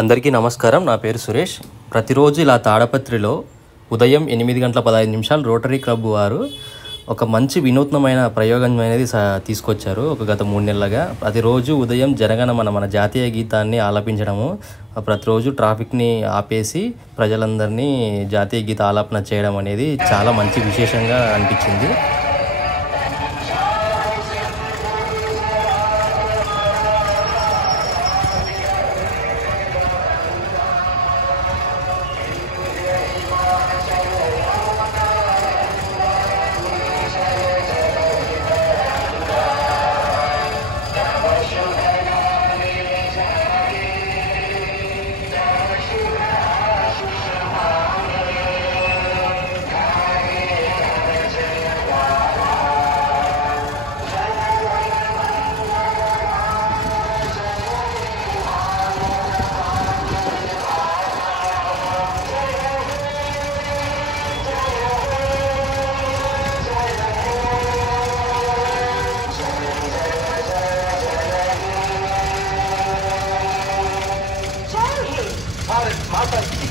అందరికీ నమస్కారం. నా పేరు సురేష్. ప్రతిరోజు ఇలా తాడపత్రిలో ఉదయం 8:15 రోటరీ క్లబ్ వారు ఒక మంచి వినూత్నమైన ప్రయోగం అనేది తీసుకొచ్చారు. గత 3 నెలలుగా ప్రతిరోజు ఉదయం జనగణమన మన జాతీయ గీతాన్ని ఆలపించడము, ప్రతిరోజు ట్రాఫిక్ని ఆపేసి ప్రజలందరినీ జాతీయ గీత ఆలాపన చేయడం అనేది చాలా మంచి విశేషంగా అనిపించింది. भारत माता की